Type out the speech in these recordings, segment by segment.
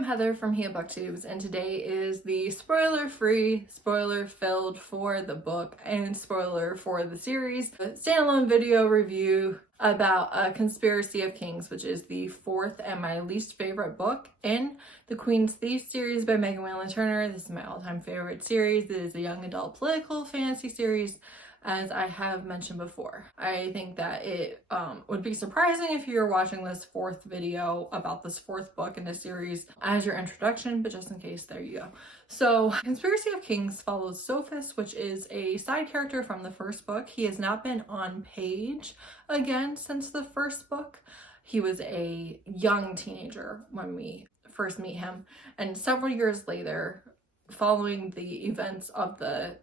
I'm Heather from booktubes, and today is the spoiler-free, spoiler-filled for the book and spoiler for the series, a standalone video review about A Conspiracy of Kings, which is the fourth and my least favorite book in the Queen's Thief series by Megan Whalen Turner. This is my all-time favorite series. It is a young adult political fantasy series, as I have mentioned before. I think that it would be surprising if you're watching this fourth video about this fourth book in the series as your introduction, but just in case, there you go. So, Conspiracy of Kings follows Sophos, which is a side character from the first book. He has not been on page again since the first book. He was a young teenager when we first meet him, and several years later, following the events of the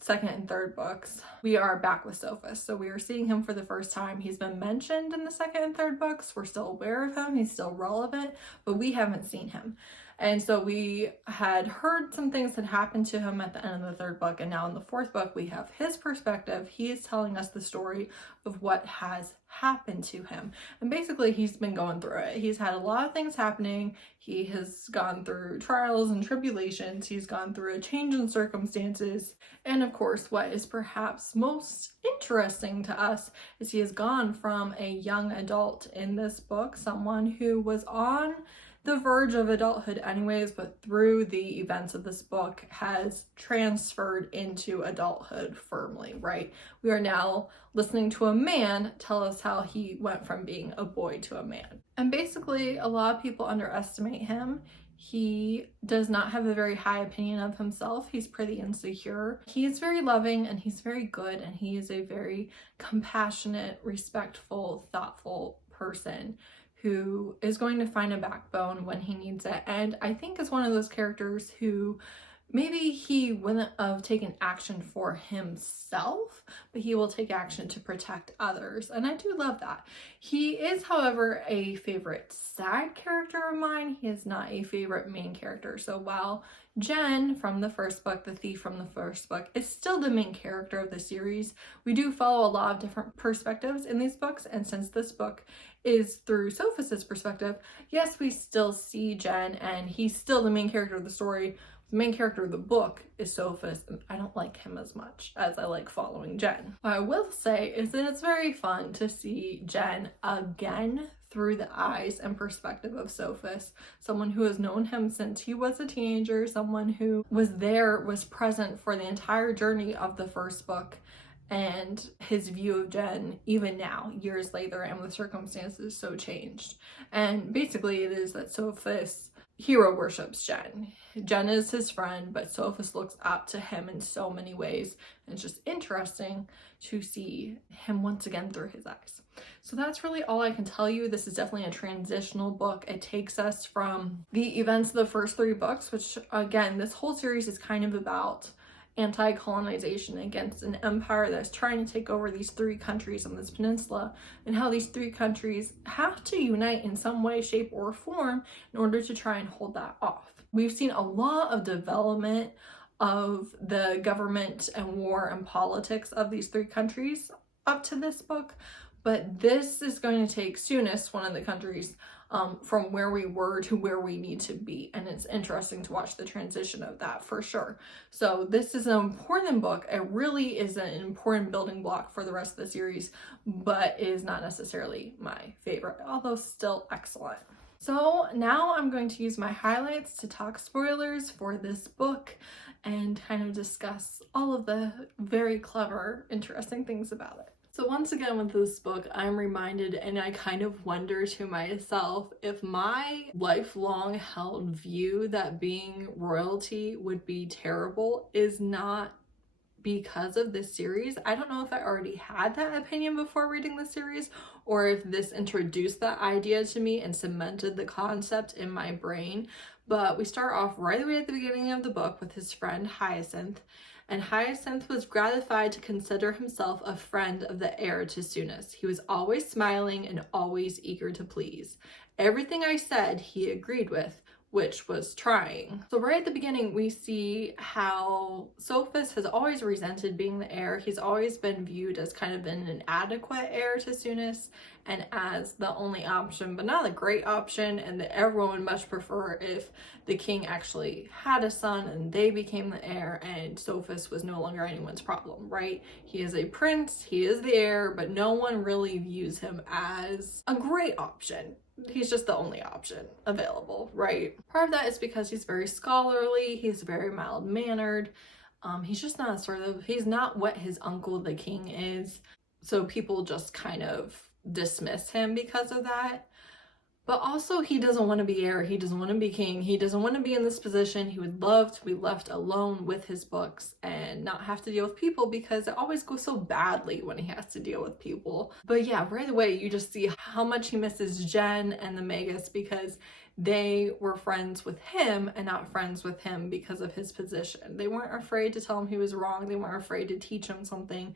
second and third books, we are back with Sophos. So we are seeing him for the first time. He's been mentioned in the second and third books. We're still aware of him. He's still relevant, but we haven't seen him. And so we had heard some things that happened to him at the end of the third book, and now in the fourth book we have his perspective. He is telling us the story of what has happened to him, and basically he's been going through it. He's had a lot of things happening. He has gone through trials and tribulations. He's gone through a change in circumstances, and of course what is perhaps most interesting to us is he has gone from a young adult in this book, someone who was on the verge of adulthood anyways, but through the events of this book has transferred into adulthood firmly, right? We are now listening to a man tell us how he went from being a boy to a man. And basically, a lot of people underestimate him. He does not have a very high opinion of himself. He's pretty insecure. He is very loving and he's very good, and he is a very compassionate, respectful, thoughtful person who is going to find a backbone when he needs it. And I think is one of those characters who maybe he wouldn't have taken action for himself, but he will take action to protect others. And I do love that. He is, however, a favorite side character of mine. He is not a favorite main character. So while Jen from the first book, the thief from the first book, is still the main character of the series, we do follow a lot of different perspectives in these books. And since this book is through Sophos's perspective, yes, we still see Jen and he's still the main character of the story. The main character of the book is Sophos, and I don't like him as much as I like following Jen. What I will say is that it's very fun to see Jen again through the eyes and perspective of Sophos, someone who has known him since he was a teenager, someone who was present for the entire journey of the first book, and his view of Jen even now, years later, and with circumstances so changed. And basically it is that Sophos hero worships Jen. Jen is his friend, but Sophos looks up to him in so many ways. And it's just interesting to see him once again through his eyes. So that's really all I can tell you. This is definitely a transitional book. It takes us from the events of the first three books, which again, this whole series is kind of about anti-colonization against an empire that's trying to take over these three countries on this peninsula, and how these three countries have to unite in some way, shape, or form in order to try and hold that off. We've seen a lot of development of the government and war and politics of these three countries up to this book, but this is going to take soonest one of the countries from where we were to where we need to be. And it's interesting to watch the transition of that for sure. So this is an important book. It really is an important building block for the rest of the series, but is not necessarily my favorite, although still excellent. So now I'm going to use my highlights to talk spoilers for this book and kind of discuss all of the very clever, interesting things about it. So once again with this book, I'm reminded, and I kind of wonder to myself, if my lifelong held view that being royalty would be terrible is not because of this series. I don't know if I already had that opinion before reading the series, or if this introduced that idea to me and cemented the concept in my brain. But we start off right away at the beginning of the book with his friend Hyacinth, and Hyacinth was gratified to consider himself a friend of the heir to Sophos. He was always smiling and always eager to please. Everything I said he agreed with. which was trying. So right at the beginning, we see how Sophos has always resented being the heir. He's always been viewed as kind of an inadequate heir to Sophos and as the only option, but not a great option, and that everyone would much prefer if the king actually had a son and they became the heir and Sophos was no longer anyone's problem, right? He is a prince, he is the heir, but no one really views him as a great option. He's just the only option available, right? Part of that is because he's very scholarly, he's very mild-mannered. He's just not he's not what his uncle the king is. So people just kind of dismiss him because of that. But also he doesn't want to be heir, he doesn't want to be king, he doesn't want to be in this position. He would love to be left alone with his books and not have to deal with people, because it always goes so badly when he has to deal with people. But yeah, right away you just see how much he misses Jen and the Magus, because they were friends with him and not friends with him because of his position. They weren't afraid to tell him he was wrong, they weren't afraid to teach him something.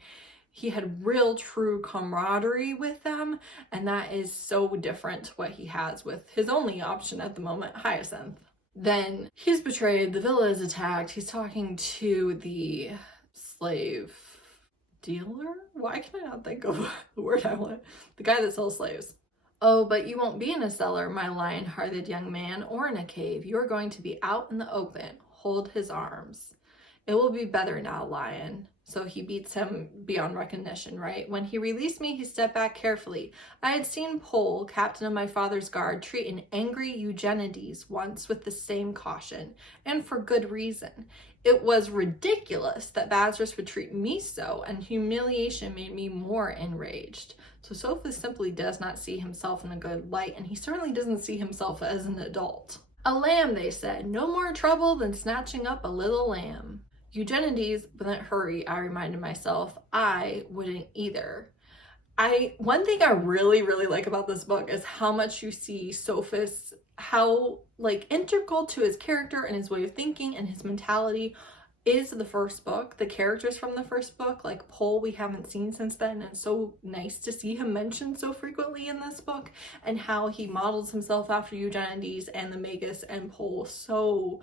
He had real true camaraderie with them, and that is so different to what he has with his only option at the moment, Hyacinth. Then he's betrayed, the villa is attacked, he's talking to the slave dealer? Why can I not think of the word I want? The guy that sells slaves. Oh, but you won't be in a cellar, my lion-hearted young man, or in a cave. You are going to be out in the open. Hold his arms. It will be better now, lion. So he beats him beyond recognition, right? When he released me, he stepped back carefully. I had seen Pole, captain of my father's guard, treat an angry Eugenides once with the same caution, and for good reason. It was ridiculous that Bazarus would treat me so, and humiliation made me more enraged. So Sophos simply does not see himself in a good light, and he certainly doesn't see himself as an adult. A lamb, they said. No more trouble than snatching up a little lamb. Eugenides wouldn't hurry, I reminded myself. I wouldn't either. One thing I really like about this book is how much you see Sophos, how integral to his character and his way of thinking and his mentality is the first book. The characters from the first book, like Pole, we haven't seen since then, and it's so nice to see him mentioned so frequently in this book, and how he models himself after Eugenides and the Magus and Pole so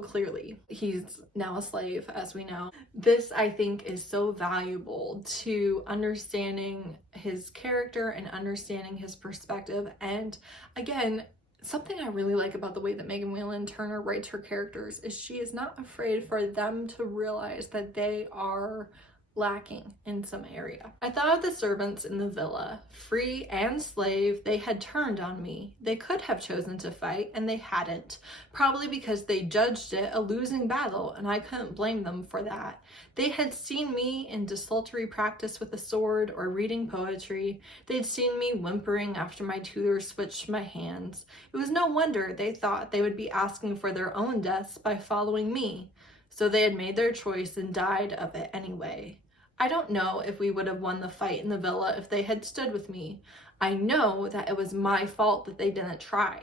clearly. He's now a slave, as we know. This, I think, is so valuable to understanding his character and understanding his perspective. And again, something I really like about the way that Megan Whalen Turner writes her characters is she is not afraid for them to realize that they are lacking in some area. I thought of the servants in the villa. Free and slave, they had turned on me. They could have chosen to fight, and they hadn't. Probably because they judged it a losing battle, and I couldn't blame them for that. They had seen me in desultory practice with a sword or reading poetry. They'd seen me whimpering after my tutor switched my hands. It was no wonder they thought they would be asking for their own deaths by following me. So they had made their choice and died of it anyway. I don't know if we would have won the fight in the villa if they had stood with me. I know that it was my fault that they didn't try.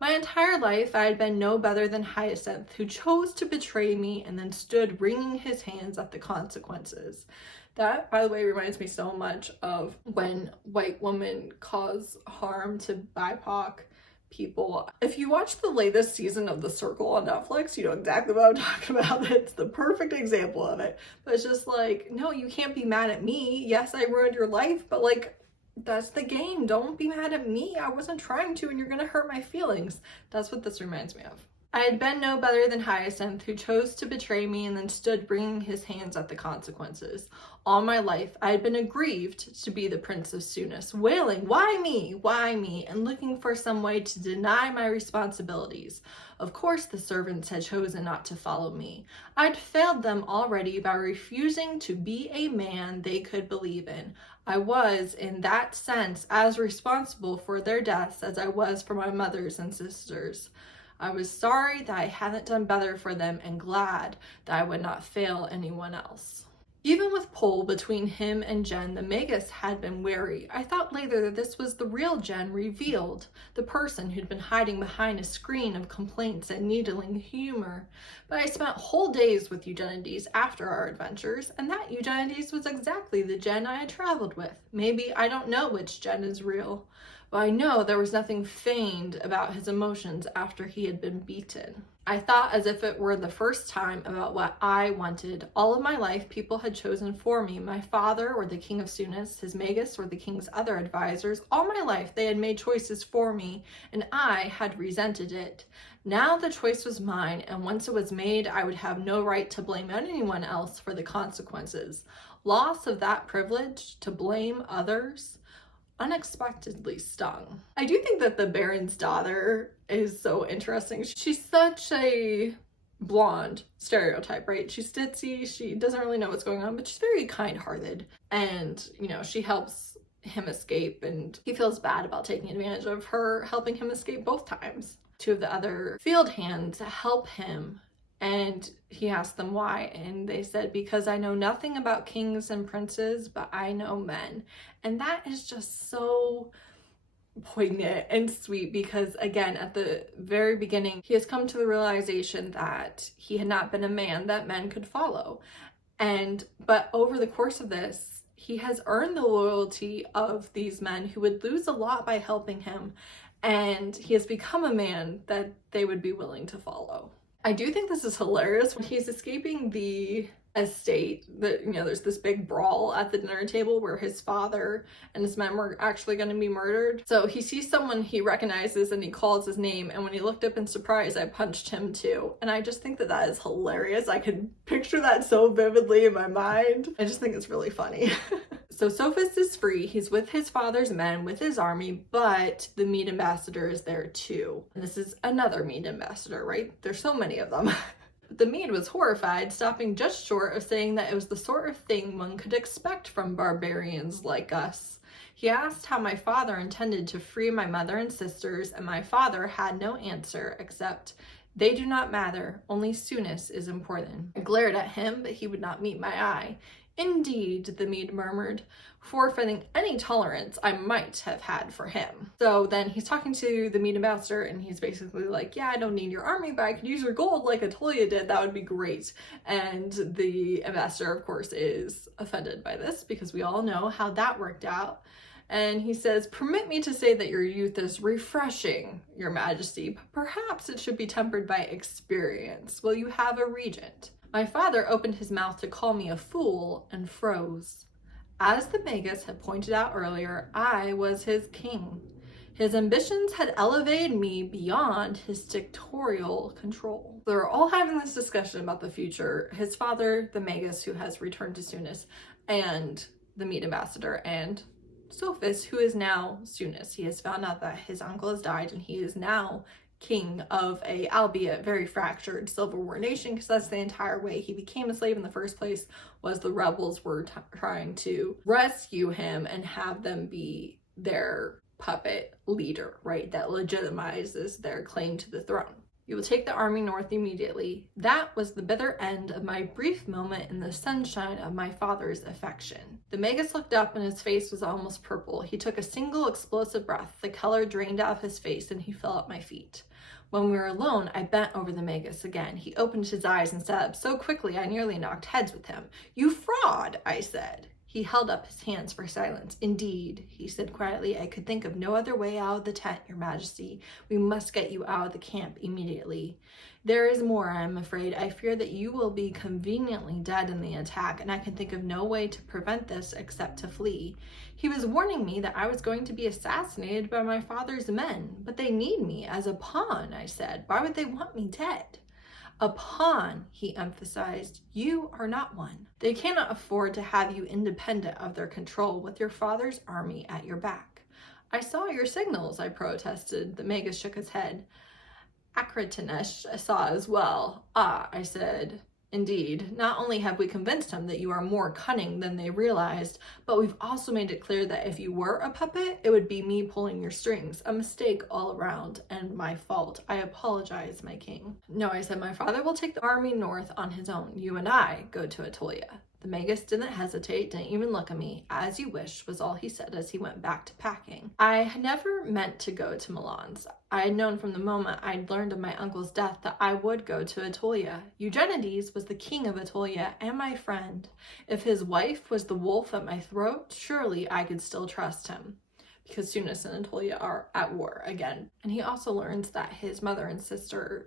My entire life I had been no better than Hyacinth, who chose to betray me and then stood wringing his hands at the consequences. That, by the way, reminds me so much of when white women cause harm to BIPOC people. If you watch the latest season of The Circle on Netflix, you know exactly what I'm talking about. It's the perfect example of it. But it's just like, no, you can't be mad at me. Yes, I ruined your life, but that's the game. Don't be mad at me. I wasn't trying to, and you're gonna hurt my feelings. That's what this reminds me of. I had been no better than Hyacinth, who chose to betray me and then stood wringing his hands at the consequences. All my life, I had been aggrieved to be the Prince of Sophos, wailing, why me, and looking for some way to deny my responsibilities. Of course, the servants had chosen not to follow me. I'd failed them already by refusing to be a man they could believe in. I was, in that sense, as responsible for their deaths as I was for my mother's and sisters'. I was sorry that I hadn't done better for them and glad that I would not fail anyone else. Even with Pole between him and Jen, the Magus had been wary. I thought later that this was the real Jen revealed, the person who'd been hiding behind a screen of complaints and needling humor. But I spent whole days with Eugenides after our adventures, and that Eugenides was exactly the Jen I had traveled with. Maybe I don't know which Jen is real. but I know there was nothing feigned about his emotions after he had been beaten. I thought as if it were the first time about what I wanted. All of my life, people had chosen for me. My father, or the king of Sunis, his magus, or the king's other advisors. All my life, they had made choices for me, and I had resented it. Now the choice was mine, and once it was made, I would have no right to blame anyone else for the consequences. Loss of that privilege to blame others unexpectedly stung. I do think that the Baron's daughter is so interesting. She's such a blonde stereotype, right? She's ditzy, she doesn't really know what's going on, but she's very kind-hearted. And, you know, she helps him escape, and he feels bad about taking advantage of her helping him escape both times. Two of the other field hands help him, and he asked them why, and they said, because I know nothing about kings and princes, but I know men. And that is just so poignant and sweet, because again, at the very beginning, he has come to the realization that he had not been a man that men could follow. But over the course of this, he has earned the loyalty of these men who would lose a lot by helping him, and he has become a man that they would be willing to follow. I do think this is hilarious when he's escaping the estate. That, you know, there's this big brawl at the dinner table where his father and his men were actually going to be murdered. So he sees someone he recognizes and he calls his name, and when he looked up in surprise, I punched him too. And I just think that that is hilarious. I can picture that so vividly in my mind. I just think it's really funny. So Sophos is free. He's with his father's men, with his army, but the Mead ambassador is there too. And this is another Mead ambassador, right? There's so many of them. But the Mead was horrified, stopping just short of saying that it was the sort of thing one could expect from barbarians like us. He asked how my father intended to free my mother and sisters, and my father had no answer except, they do not matter, only Sunis is important. I glared at him, but he would not meet my eye. Indeed, the Mead murmured, forfeiting any tolerance I might have had for him. So then he's talking to the Mead ambassador, and he's basically like, yeah, I don't need your army, but I could use your gold like Atolia did. That would be great. And the ambassador, of course, is offended by this, because we all know how that worked out. And he says, permit me to say that your youth is refreshing, your majesty, but perhaps it should be tempered by experience. Will you have a regent? My father opened his mouth to call me a fool and froze. As the magus had pointed out earlier, I was his king. His ambitions had elevated me beyond his dictatorial control. They're all having this discussion about the future. His father, the magus, who has returned to Sunis, and the Mead ambassador, and Sophos, who is now Sunis. He has found out that his uncle has died, and he is now king of a, albeit very fractured, Civil War nation, because that's the entire way he became a slave in the first place, was the rebels were trying to rescue him and have them be their puppet leader, right? That legitimizes their claim to the throne. You will take the army north immediately. That was the bitter end of my brief moment in the sunshine of my father's affection. The magus looked up and his face was almost purple. He took a single explosive breath. The color drained out of his face and he fell at my feet. When we were alone, I bent over the magus again. He opened his eyes and sat up so quickly I nearly knocked heads with him. You fraud, I said. He held up his hands for silence. Indeed, he said quietly, I could think of no other way out of the tent, your majesty. We must get you out of the camp immediately. There is more, I am afraid. I fear that you will be conveniently dead in the attack, and I can think of no way to prevent this except to flee. He was warning me that I was going to be assassinated by my father's men, but they need me as a pawn, I said. Why would they want me dead? A pawn, he emphasized. You are not one. They cannot afford to have you independent of their control with your father's army at your back. I saw your signals, I protested. The magus shook his head. Akratanesh saw as well. Ah, I said. Indeed, not only have we convinced him that you are more cunning than they realized, but we've also made it clear that if you were a puppet, it would be me pulling your strings. A mistake all around, and my fault. I apologize, my king. No, I said, my father will take the army north on his own. You and I go to Atolia. The magus didn't hesitate, didn't even look at me. As you wish, was all he said as he went back to packing. I had never meant to go to Milan's. I had known from the moment I'd learned of my uncle's death that I would go to Atolia. Eugenides was the king of Atolia and my friend. If his wife was the wolf at my throat, surely I could still trust him. because Souness and Atolia are at war again. And he also learns that his mother and sisters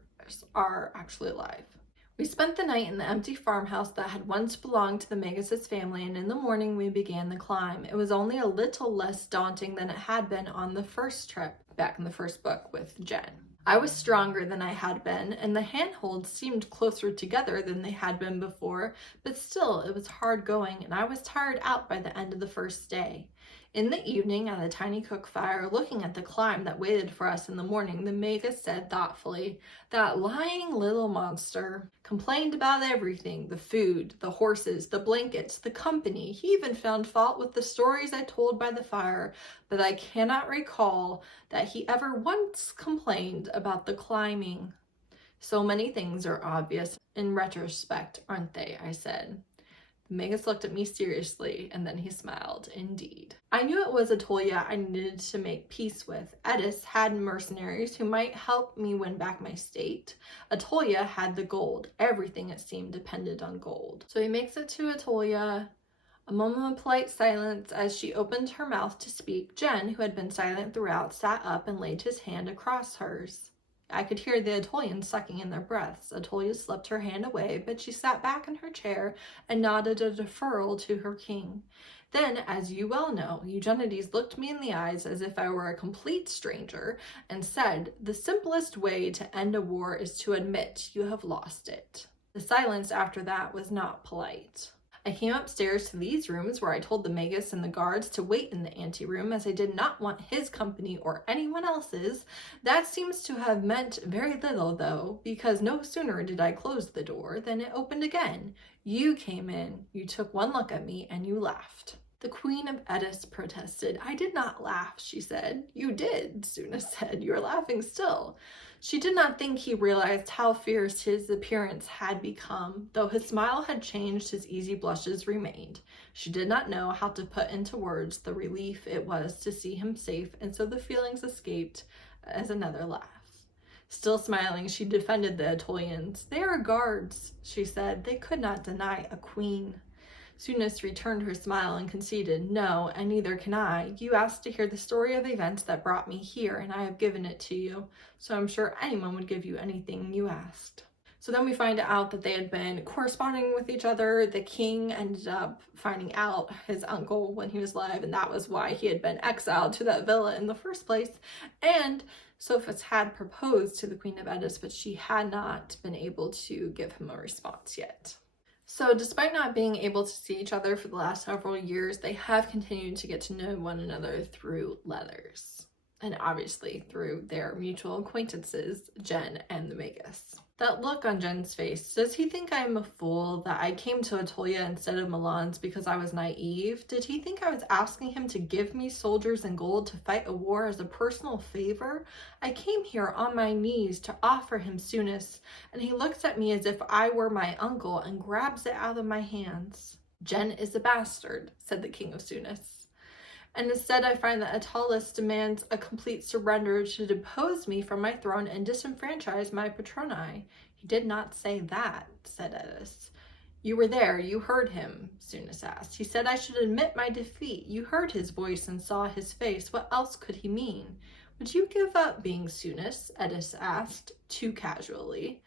are actually alive. We spent the night in the empty farmhouse that had once belonged to the Magus' family, and in the morning we began the climb. It was only a little less daunting than it had been on the first trip back in the first book with Jen. I was stronger than I had been, and the handholds seemed closer together than they had been before, but still it was hard going, and I was tired out by the end of the first day. In the evening, at a tiny cook fire, looking at the climb that waited for us in the morning, the Magus said thoughtfully, "That lying little monster complained about everything, the food, the horses, the blankets, the company. He even found fault with the stories I told by the fire, but I cannot recall that he ever once complained about the climbing." "So many things are obvious in retrospect, aren't they?" I said. Magus looked at me seriously, and then he smiled. Indeed. I knew it was Atolia I needed to make peace with. Edis had mercenaries who might help me win back my state. Atolia had the gold. Everything, it seemed, depended on gold. So he makes it to Atolia. A moment of polite silence as she opened her mouth to speak. Jen, who had been silent throughout, sat up and laid his hand across hers. I could hear the Atolians sucking in their breaths. Atolia slipped her hand away, but she sat back in her chair and nodded a deferral to her king. Then, as you well know, Eugenides looked me in the eyes as if I were a complete stranger and said, "The simplest way to end a war is to admit you have lost it." The silence after that was not polite. I came upstairs to these rooms where I told the Magus and the guards to wait in the anteroom as I did not want his company or anyone else's. That seems to have meant very little though, because no sooner did I close the door than it opened again. You came in, you took one look at me, and you laughed. The Queen of Edis protested. "I did not laugh," she said. "You did," Souness said. "You are laughing still." She did not think he realized how fierce his appearance had become. Though his smile had changed, his easy blushes remained. She did not know how to put into words the relief it was to see him safe, and so the feelings escaped as another laugh. Still smiling, she defended the Atolians. "They are guards," she said. "They could not deny a queen." Souness returned her smile and conceded, "No, and neither can I. You asked to hear the story of events that brought me here, and I have given it to you, so I'm sure anyone would give you anything you asked." So then we find out that they had been corresponding with each other. The king ended up finding out his uncle when he was alive, and that was why he had been exiled to that villa in the first place. And Sophos had proposed to the Queen of Edis, but she had not been able to give him a response yet. So despite not being able to see each other for the last several years, they have continued to get to know one another through letters. And obviously through their mutual acquaintances, Jen and the Magus. That look on Jen's face, does he think I am a fool, that I came to Atolia instead of Milan's because I was naive? Did he think I was asking him to give me soldiers and gold to fight a war as a personal favor? I came here on my knees to offer him Souness, and he looks at me as if I were my uncle and grabs it out of my hands. "Jen is a bastard," said the King of Souness. "And instead I find that Attalus demands a complete surrender to depose me from my throne and disenfranchise my patroni." "He did not say that," said Edis. "You were there, you heard him," Souness asked. "He said I should admit my defeat. You heard his voice and saw his face. What else could he mean?" "Would you give up being Souness?" Edis asked, too casually.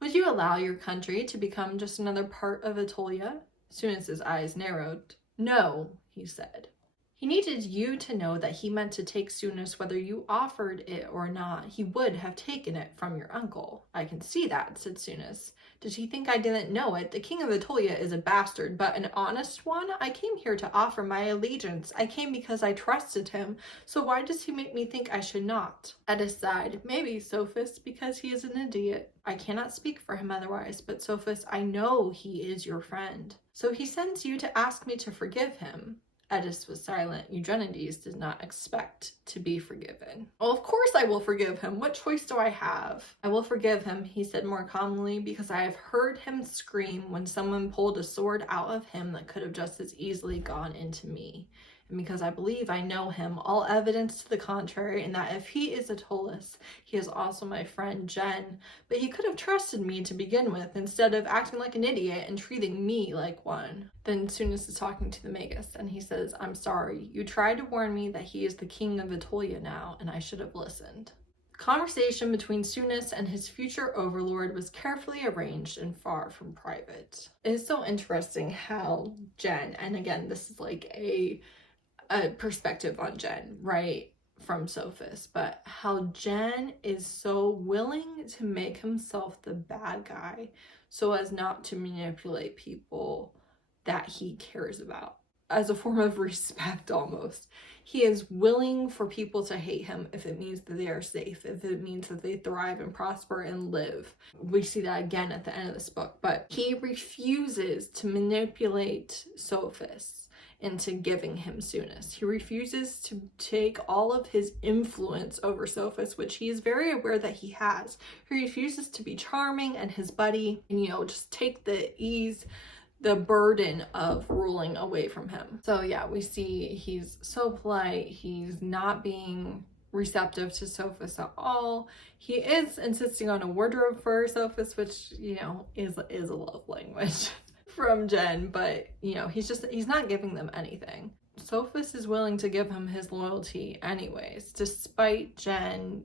"Would you allow your country to become just another part of Atolia?" Souness's eyes narrowed. "No," he said. He needed you to know that he meant to take Souness whether you offered it or not. He would have taken it from your uncle. "I can see that," said Souness. "Did he think I didn't know it? The King of Atolia is a bastard, but an honest one. I came here to offer my allegiance. I came because I trusted him, so why does he make me think I should not?" Edis sighed. "Maybe, Sophos, because he is an idiot. I cannot speak for him otherwise, but Sophos, I know he is your friend. So he sends you to ask me to forgive him." Edis was silent. Eugenides did not expect to be forgiven. "Well, of course I will forgive him. What choice do I have?" "I will forgive him," he said more calmly, "because I have heard him scream when someone pulled a sword out of him that could have just as easily gone into me. It and because I believe I know him, all evidence to the contrary, and that if he is Atolus, he is also my friend Jen. But he could have trusted me to begin with, instead of acting like an idiot and treating me like one. Then Sonis is talking to the Magus, and he says, I'm sorry. You tried to warn me that he is the king of Atolia now, and I should have listened. The conversation between Sonis and his future overlord was carefully arranged and far from private. It is so interesting how Jen, and again, this is like a perspective on Jen, right, from Sophos, but how Jen is so willing to make himself the bad guy so as not to manipulate people that he cares about, as a form of respect almost. He is willing for people to hate him if it means that they are safe, if it means that they thrive and prosper and live. We see that again at the end of this book, but he refuses to manipulate Sophos into giving him Sonis. He refuses to take all of his influence over Sophos, which he is very aware that he has. He refuses to be charming and his buddy and, you know, just take the burden of ruling away from him. So yeah, we see he's so polite. He's not being receptive to Sophos at all. He is insisting on a wardrobe for Sophos, which, you know, is a love language from Jen, but, you know, he's not giving them anything. Sophos is willing to give him his loyalty anyways, despite Jen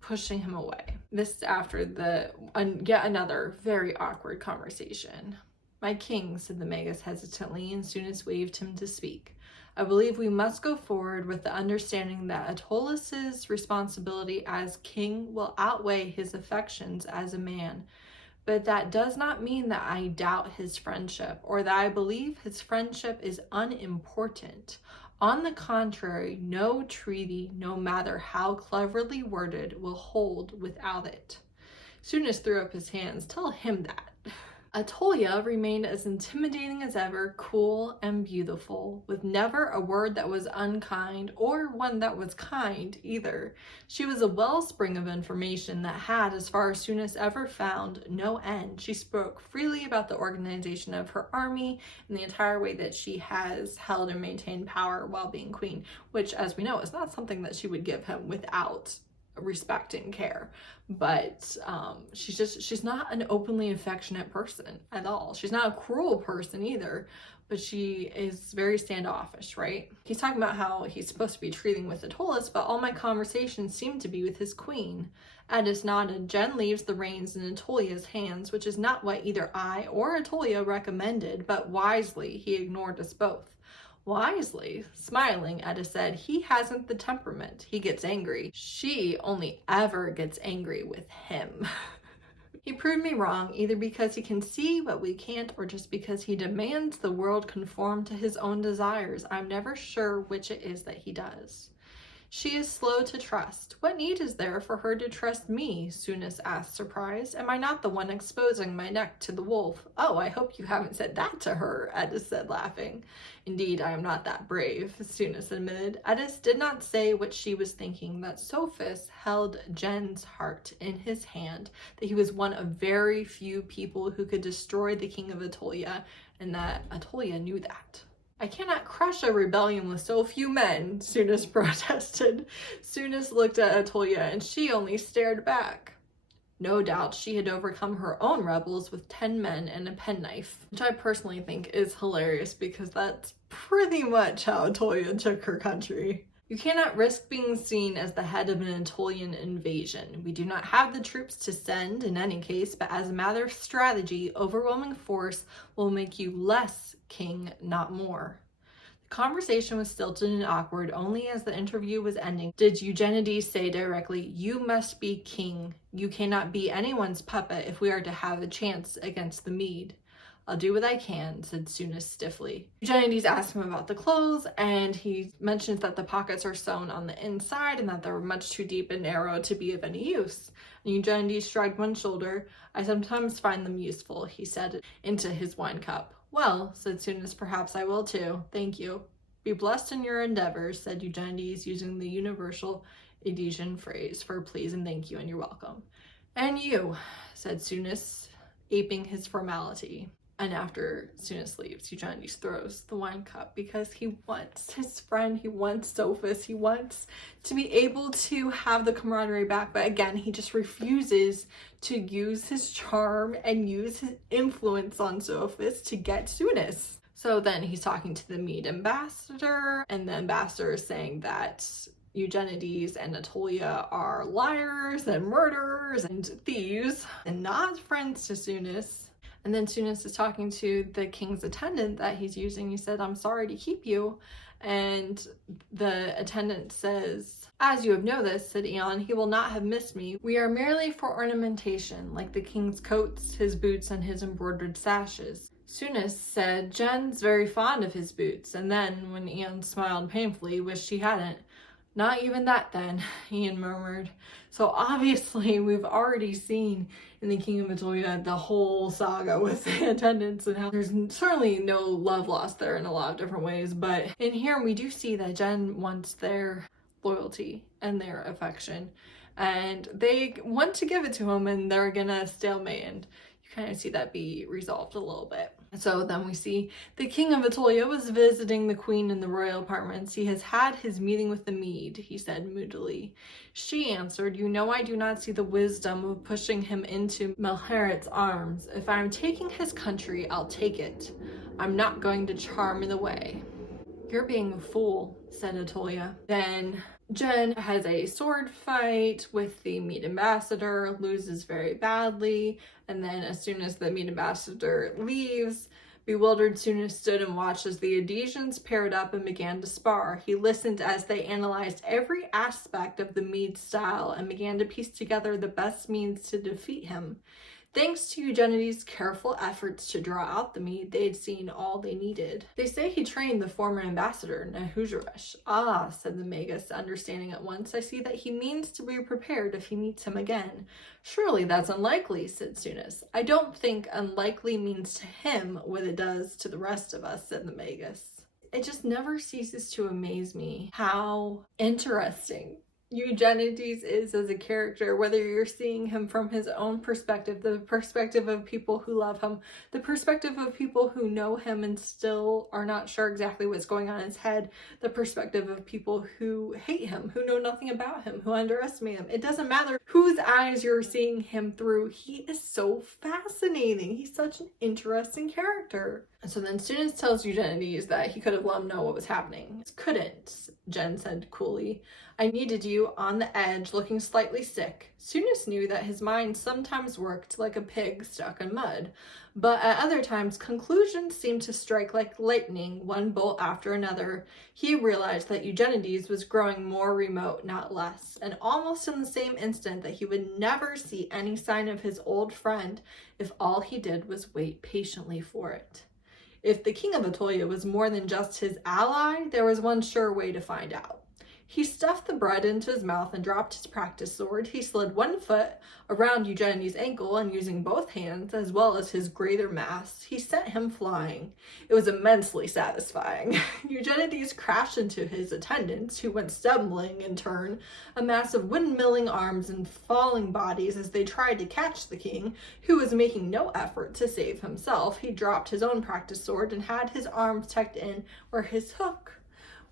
pushing him away. This is after yet another very awkward conversation. My king, said the Magus hesitantly, and Sonis waved him to speak. I believe we must go forward with the understanding that Atolus's responsibility as king will outweigh his affections as a man. But that does not mean that I doubt his friendship, or that I believe his friendship is unimportant. On the contrary, no treaty, no matter how cleverly worded, will hold without it. Sonis threw up his hands. Tell him that. Atolia remained as intimidating as ever, cool and beautiful, with never a word that was unkind or one that was kind either. She was a wellspring of information that had, as far as Sonis ever found, no end. She spoke freely about the organization of her army and the entire way that she has held and maintained power while being queen, which, as we know, is not something that she would give him without respect and care. But she's not an openly affectionate person at all. She's not a cruel person either, but she is very standoffish, right? He's talking about how he's supposed to be treating with Atolus, but all my conversations seem to be with his queen. Edis nodded. Jen leaves the reins in Atolia's hands, which is not what either I or Atolia recommended, but wisely he ignored us both. Wisely, smiling, Edis said, he hasn't the temperament. He gets angry. She only ever gets angry with him. He proved me wrong, either because he can see what we can't, or just because he demands the world conform to his own desires. I'm never sure which it is that he does. She is slow to trust. What need is there for her to trust me? Sonis asked, surprised. Am I not the one exposing my neck to the wolf? Oh, I hope you haven't said that to her, Edis said, laughing. Indeed, I am not that brave, Sonis admitted. Edis did not say what she was thinking, that Sophos held Jen's heart in his hand, that he was one of very few people who could destroy the king of Atolia, and that Atolia knew that. I cannot crush a rebellion with so few men, Sonis protested. Sonis looked at Atolia, and she only stared back. No doubt she had overcome her own rebels with 10 men and a penknife, which I personally think is hilarious because that's pretty much how Atolia took her country. You cannot risk being seen as the head of an Atolian invasion. We do not have the troops to send in any case, but as a matter of strategy, overwhelming force will make you less king, not more. The conversation was stilted and awkward. Only as the interview was ending did Eugenides say directly, you must be king. You cannot be anyone's puppet if we are to have a chance against the Mede. I'll do what I can, said Sonis stiffly. Eugenides asked him about the clothes, and he mentions that the pockets are sewn on the inside and that they're much too deep and narrow to be of any use. And Eugenides shrugged one shoulder. I sometimes find them useful, he said into his wine cup. Well, said Sonis, perhaps I will too. Thank you. Be blessed in your endeavors, said Eugenides, using the universal Edesian phrase for please and thank you and you're welcome. And you, said Sonis, aping his formality. And after Sophos leaves, Eugenides throws the wine cup because he wants his friend, he wants Sophos, he wants to be able to have the camaraderie back. But again, he just refuses to use his charm and use his influence on Sophos to get Sophos. So then he's talking to the Mede ambassador, and the ambassador is saying that Eugenides and Natolia are liars and murderers and thieves and not friends to Sophos. And then Sophos is talking to the king's attendant that he's using. He said, "I'm sorry to keep you." And the attendant says, "As you have noticed," said Aeon, "he will not have missed me. We are merely for ornamentation, like the king's coats, his boots, and his embroidered sashes." Sophos said, "Jen's very fond of his boots." And then, when Aeon smiled painfully, wished he hadn't. "Not even that then," Aeon murmured. So obviously we've already seen in The King of Natolia the whole saga with the attendants and how there's certainly no love lost there in a lot of different ways, but in here we do see that Jen wants their loyalty and their affection, and they want to give it to him, and they're gonna stalemate, and you kind of see that be resolved a little bit. So then we see the King of Natolia was visiting the queen in the royal apartments. "He has had his meeting with the Mede," he said moodily. She answered, "You know I do not see the wisdom of pushing him into Melheret's arms. If I am taking his country, I'll take it. I'm not going to charm it away." "You're being a fool," said Natolia. Then Jen has a sword fight with the Mede ambassador, loses very badly, and then as soon as the Mede ambassador leaves, bewildered Sophos stood and watched as the Edesians paired up and began to spar. He listened as they analyzed every aspect of the Mede style and began to piece together the best means to defeat him. Thanks to Eugenides' careful efforts to draw out the Mede, they had seen all they needed. "They say he trained the former ambassador, Nahushresh." "Ah," said the Magus, understanding at once. "I see that he means to be prepared if he meets him again." "Surely that's unlikely," said Sophos. "I don't think unlikely means to him what it does to the rest of us," said the Magus. It just never ceases to amaze me how interesting Eugenides is as a character, whether you're seeing him from his own perspective, the perspective of people who love him, the perspective of people who know him and still are not sure exactly what's going on in his head, the perspective of people who hate him, who know nothing about him, who underestimate him. It doesn't matter whose eyes you're seeing him through. He is so fascinating. He's such an interesting character. And so then Sophos tells Eugenides that he could have let him know what was happening. "Couldn't," Jen said coolly. "I needed you on the edge, looking slightly sick." Sophos knew that his mind sometimes worked like a pig stuck in mud, but at other times conclusions seemed to strike like lightning, one bolt after another. He realized that Eugenides was growing more remote, not less, and almost in the same instant that he would never see any sign of his old friend if all he did was wait patiently for it. If the King of Natolia was more than just his ally, there was one sure way to find out. He stuffed the bread into his mouth and dropped his practice sword. He slid one foot around Eugenides' ankle and using both hands, as well as his greater mass, he sent him flying. It was immensely satisfying. Eugenides crashed into his attendants, who went stumbling in turn, a mass of windmilling arms and falling bodies as they tried to catch the king, who was making no effort to save himself. He dropped his own practice sword and had his arms tucked in where his hook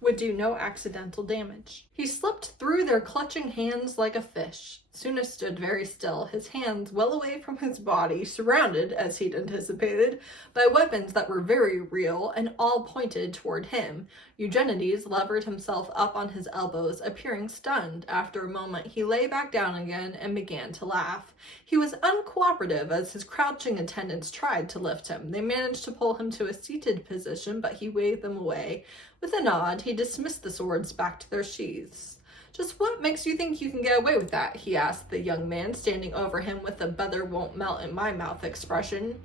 would do no accidental damage. He slipped through their clutching hands like a fish. Sophos stood very still, his hands well away from his body, surrounded, as he'd anticipated, by weapons that were very real and all pointed toward him. Eugenides levered himself up on his elbows, appearing stunned. After a moment, he lay back down again and began to laugh. He was uncooperative as his crouching attendants tried to lift him. They managed to pull him to a seated position, but he waved them away. With a nod, he dismissed the swords back to their sheaths. "Just what makes you think you can get away with that?" he asked the young man, standing over him with a "butter won't melt in my mouth" expression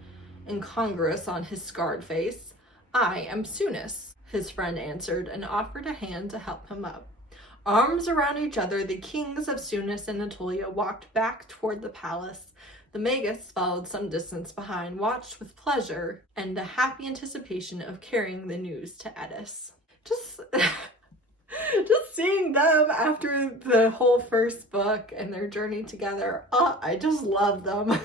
incongruous on his scarred face. "I am Sophos," his friend answered, and offered a hand to help him up. Arms around each other, the kings of Sophos and Natolia walked back toward the palace. The Magus followed some distance behind, watched with pleasure and the happy anticipation of carrying the news to Eddis. Just seeing them after the whole first book and their journey together, I just love them.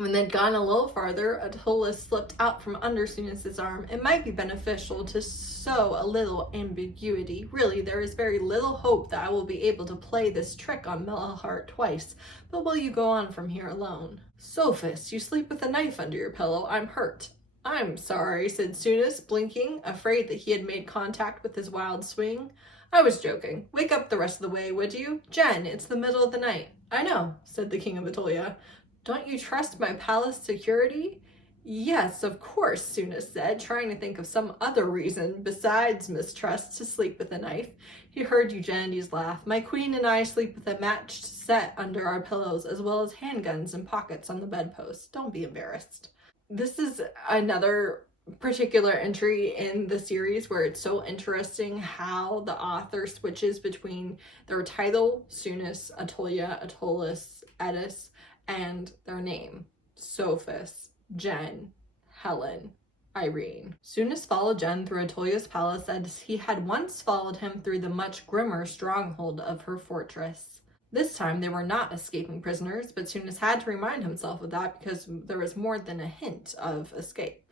When they'd gone a little farther, Atolus slipped out from under Sophos' arm. It might be beneficial to sow a little ambiguity. Really, there is very little hope that I will be able to play this trick on Mellowheart twice, but will you go on from here alone? Sophos, you sleep with a knife under your pillow. I'm hurt. I'm sorry, said Sophos, blinking, afraid that he had made contact with his wild swing. I was joking. Wake up the rest of the way, would you? Jen, it's the middle of the night. I know, said the King of Atolia. Don't you trust my palace security? Yes, of course, Sophos said, trying to think of some other reason besides mistrust to sleep with a knife. He heard Eugenides laugh. My queen and I sleep with a matched set under our pillows, as well as handguns and pockets on the bedpost. Don't be embarrassed. This is another particular entry in the series where it's so interesting how the author switches between their title, Sophos, Atolia, Atolus, Edis, and their name, Sophos, Jen, Helen, Irene. Sophos followed Jen through Atolia's palace as he had once followed him through the much grimmer stronghold of her fortress. This time they were not escaping prisoners, but Sophos had to remind himself of that because there was more than a hint of escape.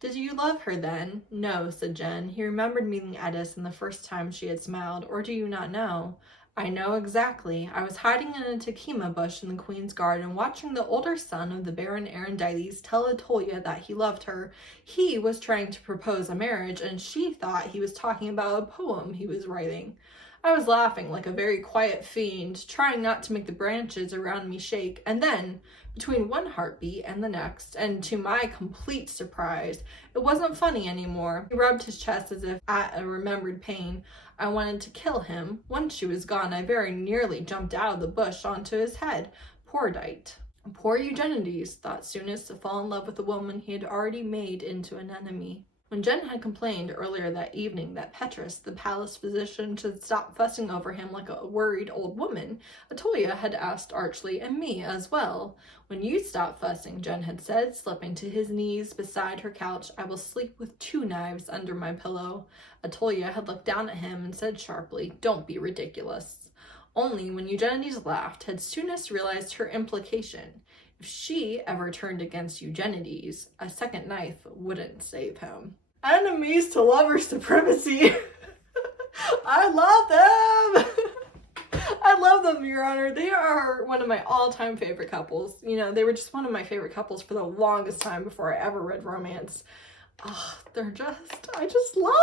Did you love her then? No, said Jen. He remembered meeting Edis and the first time she had smiled. Or do you not know? I know exactly. I was hiding in a takima bush in the Queen's garden, watching the older son of the Baron Arondites tell Atolia that he loved her. He was trying to propose a marriage, and she thought he was talking about a poem he was writing. I was laughing like a very quiet fiend, trying not to make the branches around me shake, and then, between one heartbeat and the next, and to my complete surprise, it wasn't funny anymore. He rubbed his chest as if at a remembered pain. I wanted to kill him. Once she was gone, I very nearly jumped out of the bush onto his head. Poor Dite. Poor Eugenides, thought Sophos, to fall in love with a woman he had already made into an enemy. When Jen had complained earlier that evening that Petrus, the palace physician, should stop fussing over him like a worried old woman, Atolia had asked archly, and me as well. When you stop fussing, Jen had said, slipping to his knees beside her couch, I will sleep with 2 knives under my pillow. Atolia had looked down at him and said sharply, don't be ridiculous. Only when Eugenides laughed had Sophos realized her implication. If she ever turned against Eugenides, a second knife wouldn't save him. Enemies to lover supremacy. I love them. I love them, Your Honor. They are one of my all-time favorite couples. You know, they were just one of my favorite couples for the longest time before I ever read romance. Oh, I just love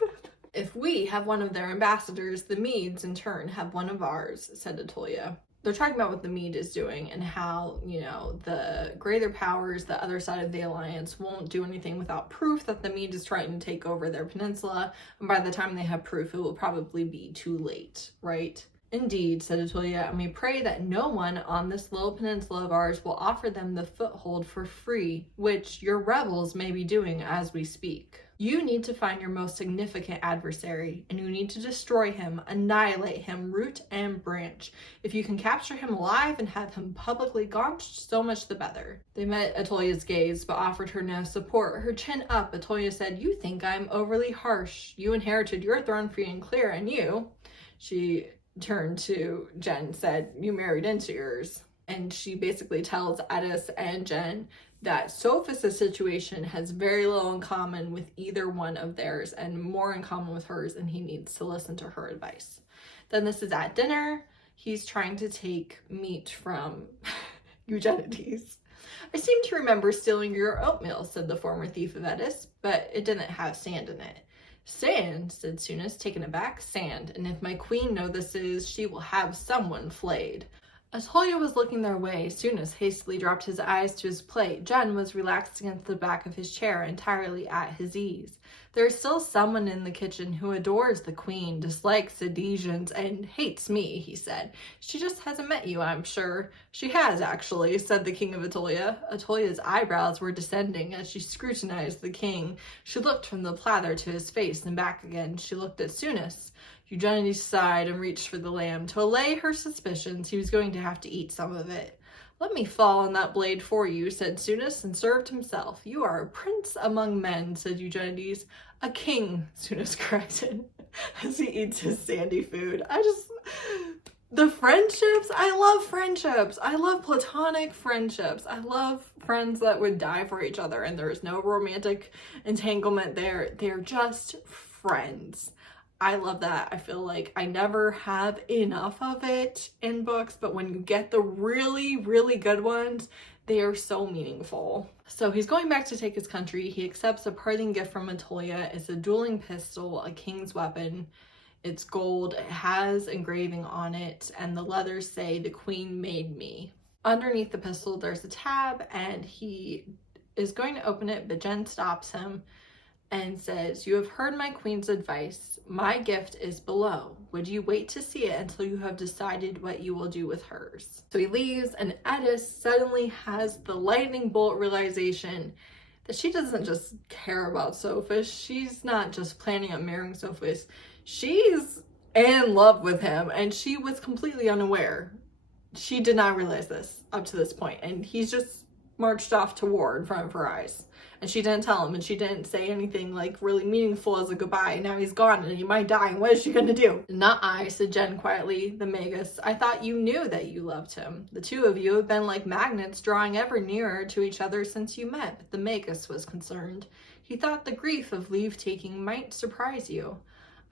them. If we have one of their ambassadors, the Medes in turn have one of ours, said Atolia. They're talking about what the Mede is doing and how, you know, the greater powers, the other side of the alliance, won't do anything without proof that the Mede is trying to take over their peninsula. And by the time they have proof, it will probably be too late, right? Indeed, said Atolia, and we pray that no one on this little peninsula of ours will offer them the foothold for free, which your rebels may be doing as we speak. You need to find your most significant adversary, and you need to destroy him, annihilate him, root and branch. If you can capture him alive and have him publicly gaunched, so much the better. They met Atolia's gaze, but offered her no support. Her chin up, Atolia said, you think I'm overly harsh. You inherited your throne free and clear, and you, she turned to Jen, said, you married into yours. And she basically tells Edis and Jen that Sophos' situation has very little in common with either one of theirs and more in common with hers, and he needs to listen to her advice. Then this is at dinner. He's trying to take meat from Eugenides. I seem to remember stealing your oatmeal, said the former thief of Edis, but it didn't have sand in it. Sand, said Sophos, taken aback. Sand, and if my queen notices, she will have someone flayed. Atolia was looking their way. Sophos hastily dropped his eyes to his plate. Jen was relaxed against the back of his chair, entirely at his ease. There is still someone in the kitchen who adores the queen, dislikes Edesians, and hates me, he said. She just hasn't met you, I'm sure. She has, actually, said the king of Atolia. Atolia's eyebrows were descending as she scrutinized the king. She looked from the platter to his face and back again. She looked at Sophos. Eugenides sighed and reached for the lamb. To allay her suspicions, he was going to have to eat some of it. Let me fall on that blade for you, said Sophos, and served himself. You are a prince among men, said Eugenides. A king, Sophos corrected, as he eats his sandy food. The friendships, I love friendships. I love platonic friendships. I love friends that would die for each other and there's no romantic entanglement there. They're just friends. I love that. I feel like I never have enough of it in books, but when you get the really, really good ones, they are so meaningful. So he's going back to take his country. He accepts a parting gift from Atolia. It's a dueling pistol, a king's weapon. It's gold, it has engraving on it, and the letters say, "The Queen made me." Underneath the pistol, there's a tab, and he is going to open it, but Jen stops him and says, "You have heard my queen's advice. My gift is below. Would you wait to see it until you have decided what you will do with hers?" So he leaves, and Edis suddenly has the lightning bolt realization that she doesn't just care about Sophos. She's not just planning on marrying Sophos. She's in love with him, and she was completely unaware. She did not realize this up to this point, and he's just marched off to war in front of her eyes. And she didn't tell him, and she didn't say anything like really meaningful as a goodbye. And now he's gone and he might die, and what is she gonna do? "Not I," said Jen quietly, "the Magus. I thought you knew that you loved him. The two of you have been like magnets drawing ever nearer to each other since you met." But the Magus was concerned. He thought the grief of leave-taking might surprise you.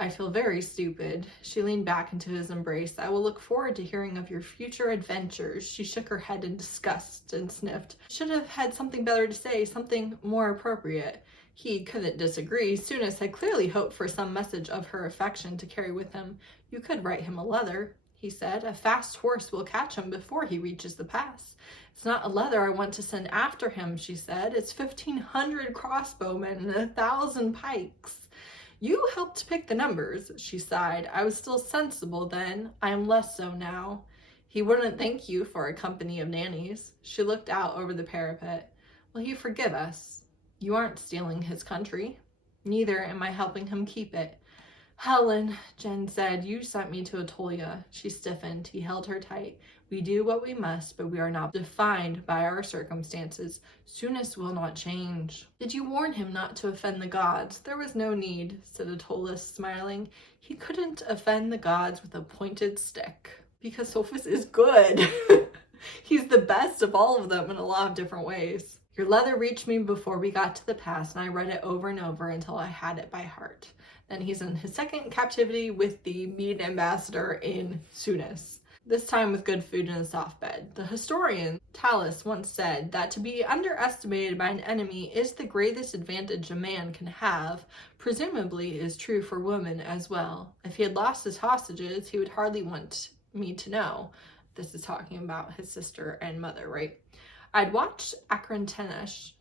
"I feel very stupid." She leaned back into his embrace. "I will look forward to hearing of your future adventures." She shook her head in disgust and sniffed. Should have had something better to say, something more appropriate. He couldn't disagree. Souness had clearly hoped for some message of her affection to carry with him. "You could write him a letter," he said. "A fast horse will catch him before he reaches the pass." "It's not a letter I want to send after him," she said. "It's 1,500 crossbowmen and 1,000 pikes." "You helped pick the numbers," she sighed. "I was still sensible then. I am less so now." "He wouldn't thank you for a company of nannies." She looked out over the parapet. "Will he forgive us? You aren't stealing his country. Neither am I helping him keep it." "Helen," Jen said, "you sent me to Atolia." She stiffened. He held her tight. "We do what we must, but we are not defined by our circumstances. Souness will not change." "Did you warn him not to offend the gods?" "There was no need," said Atolus, smiling. "He couldn't offend the gods with a pointed stick." Because Sophos is good. He's the best of all of them in a lot of different ways. "Your letter reached me before we got to the pass, and I read it over and over until I had it by heart." Then he's in his second captivity with the Mead ambassador in Souness, this time with good food and a soft bed. The historian Talus once said that to be underestimated by an enemy is the greatest advantage a man can have. Presumably is true for women as well. If he had lost his hostages, he would hardly want me to know. This is talking about his sister and mother, right? "I'd watched Akrantenesh."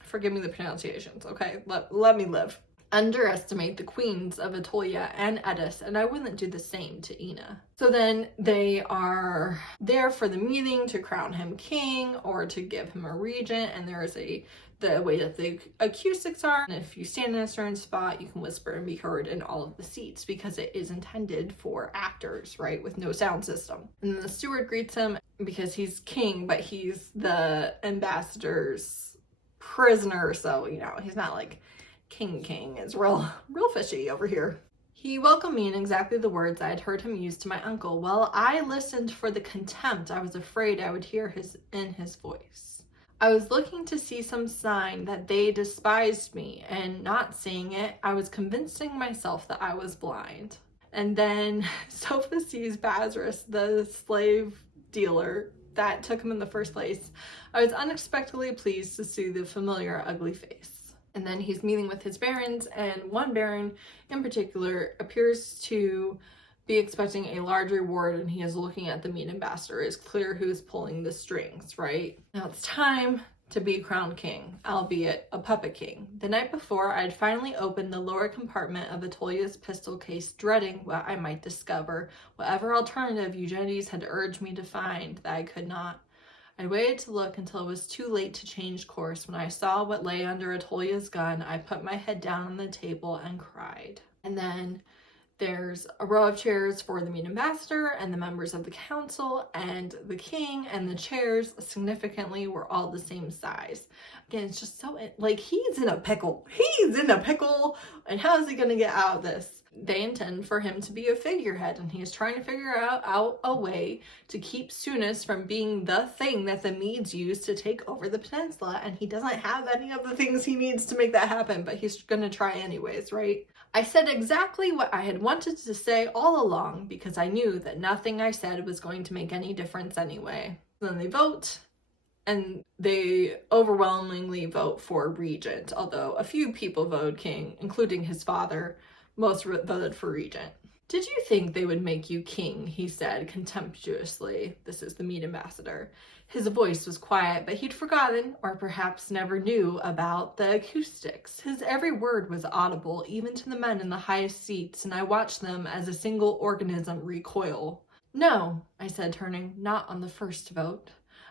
Forgive me the pronunciations, okay? Let me live. "Underestimate the queens of Atolia and Edis, and I wouldn't do the same to Ina." So then they are there for the meeting to crown him king or to give him a regent, and there is the way that the acoustics are. And if you stand in a certain spot, you can whisper and be heard in all of the seats because it is intended for actors, right? With no sound system. And then the steward greets him because he's king, but he's the ambassador's prisoner, so, you know, he's not like King is real fishy over here. "He welcomed me in exactly the words I had heard him use to my uncle. Well, I listened for the contempt I was afraid I would hear in his voice. I was looking to see some sign that they despised me, and not seeing it, I was convincing myself that I was blind." And then Sophos sees Bazarus, the slave dealer that took him in the first place. "I was unexpectedly pleased to see the familiar ugly face." And then he's meeting with his barons, and one baron in particular appears to be expecting a large reward, and he is looking at the Mead ambassador. It's clear who's pulling the strings, right? Now it's time to be crowned king, albeit a puppet king. The night before, I had finally opened the lower compartment of Atolia's pistol case, dreading what I might discover, whatever alternative Eugenides had urged me to find that I could not. I waited to look until it was too late to change course. When I saw what lay under Atolia's gun, I put my head down on the table and cried. And then There's a row of chairs for the mead ambassador and the members of the council, and the king, and the chairs significantly were all the same size. Again, it's just so, like, he's in a pickle. He's in a pickle! And how is he gonna get out of this? They intend for him to be a figurehead, and he's trying to figure out a way to keep Sophos from being the thing that the Medes use to take over the peninsula, and he doesn't have any of the things he needs to make that happen, but he's gonna try anyways, right? I said exactly what I had wanted to say all along, because I knew that nothing I said was going to make any difference anyway. Then they vote, and they overwhelmingly vote for regent, although a few people voted king, including his father. Most voted for regent. Did you think they would make you king? He said contemptuously. This is the mead ambassador. His voice was quiet, but he'd forgotten, or perhaps never knew, about the acoustics. His every word was audible, even to the men in the highest seats, and I watched them as a single organism recoil. No, I said, turning, not on the first vote.